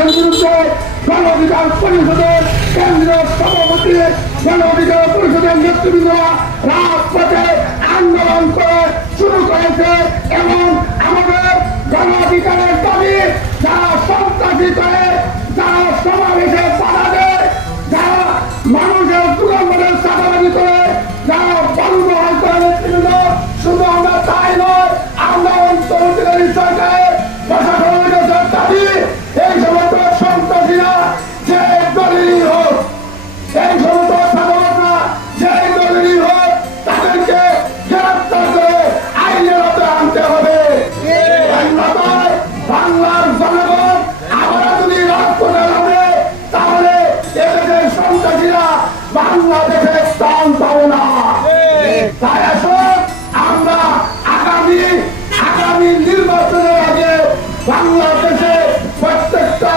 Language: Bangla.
সন্ত্রাসের বিরুদ্ধে গণ অধিকার পরিষদের কেন্দ্রীয় সভাপতি, গণ অধিকার পরিষদের নেতৃবৃন্দরা রাজপথে আন্দোলন করে শুরু করেছে এবং আমাদের গণ অধিকারের দাবি যারা সন্ত্রাসী করে, যারা সমাবেশে বাধা দেয়, যারা মানুষের দুর্গন্ধের চাঁদাবাজি করে, যারা বন্ধ করে নেতৃবৃন্দ, শুধু আমরা তাই নয়, আমরা অন্তর্বর্তীকালীন সরকারের প্রশাসনের কাছে দাবি এই সমস্ত সন্ত্রাসীরা যে দলেরই হোক, এই সমস্ত সাধারণরা যে দলেরই হোক, তাদেরকে গ্রেফতার করে আইনের হাতে আনতে হবে। অন্যথায় বাংলার জনগণ আবার যদি রাজপথে নামে, তাহলে এদেশের সন্ত্রাসীরা বাংলাদেশে স্থান পাবে না। তাই আসুন আমরা আগামী নির্বাচনের আগে বাংলাদেশে প্রত্যেকটা